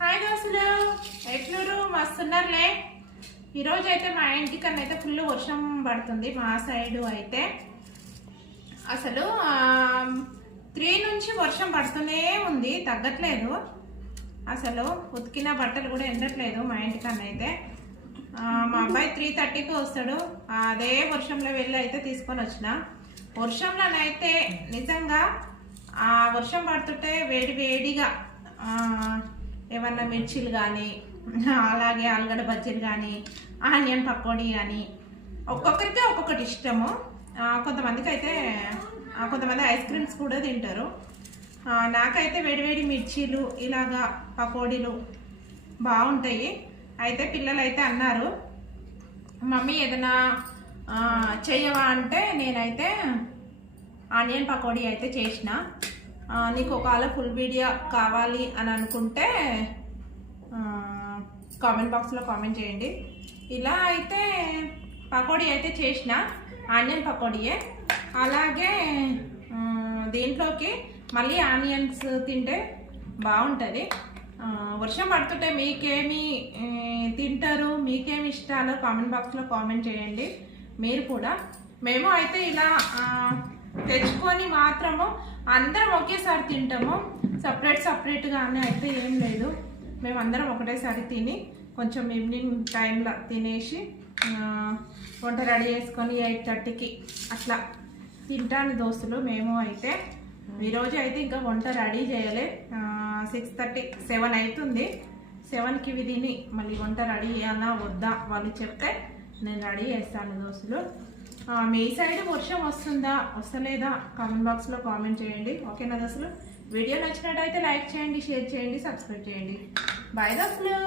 Hi దోస్తులు, ఎట్లురు? మస్తున్నారులే. ఈరోజు అయితే మా ఇంటికన్నా అయితే ఫుల్ వర్షం పడుతుంది. మా సైడు అయితే అసలు 3 నుంచి వర్షం పడుతూనే ఉంది, తగ్గట్లేదు. అసలు ఉతికిన బట్టలు కూడా ఎండట్లేదు మా ఇంటికన్నా అయితే. మా అబ్బాయి 3:30కి వస్తాడు. అదే వర్షంలో వెళ్ళి అయితే తీసుకొని వచ్చిన. వర్షంలోనైతే నిజంగా ఆ వర్షం పడుతుంటే వేడి వేడిగా ఏమన్నా మిర్చీలు కానీ, అలాగే ఆలుగడ్డ బజ్జీలు కానీ, ఆనియన్ పకోడీ కానీ, ఒక్కొక్కరికి ఒక్కొక్కటి ఇష్టము. కొంతమందికి అయితే కొంతమంది ఐస్ క్రీమ్స్ కూడా తింటారు. నాకైతే వేడివేడి మిర్చీలు ఇలాగా పకోడీలు బాగుంటాయి. అయితే పిల్లలు అయితే అన్నారు, మమ్మీ ఏదైనా చేయవా అంటే నేనైతే ఆనియన్ పకోడీ అయితే చేసిన. నీకు ఒకవేళ ఫుల్ వీడియో కావాలి అని అనుకుంటే కామెంట్ బాక్స్లో కామెంట్ చేయండి. ఇలా అయితే పకోడీ అయితే చేసిన, ఆనియన్ పకోడీయే. అలాగే దీంట్లోకి మళ్ళీ ఆనియన్స్ తింటే బాగుంటుంది. వర్షం పడుతుంటే మీకేమి తింటారు, మీకేమి ఇష్టాలో కామెంట్ బాక్స్లో కామెంట్ చేయండి. మీరు కూడా మేము అయితే ఇలా తెచ్చుకొని మాత్రము అందరం ఒకేసారి తింటాము. సపరేట్గానే అయితే ఏం లేదు. మేమందరం ఒకటేసారి తిని కొంచెం ఈవినింగ్ టైంలో తినేసి వంట రెడీ చేసుకొని 8:30కి అట్లా తింటాను దోస్తులు. మేము అయితే ఈరోజు అయితే ఇంకా వంట రెడీ చేయలే. 6:30, 7 అవుతుంది. 7కి ఇవి తిని మళ్ళీ వంట రెడీ చేయాలా వద్దా వాళ్ళు చెప్తే నేను రెడీ చేస్తాను దోస్తులు. మీ సైడ్ వర్షం వస్తుందా వస్తలేదా కామెంట్ బాక్స్లో కామెంట్ చేయండి. ఓకేనా దోస్తులు? వీడియో నచ్చినట్టయితే లైక్ చేయండి, షేర్ చేయండి, సబ్స్క్రైబ్ చేయండి. బాయ్ దోస్తులు.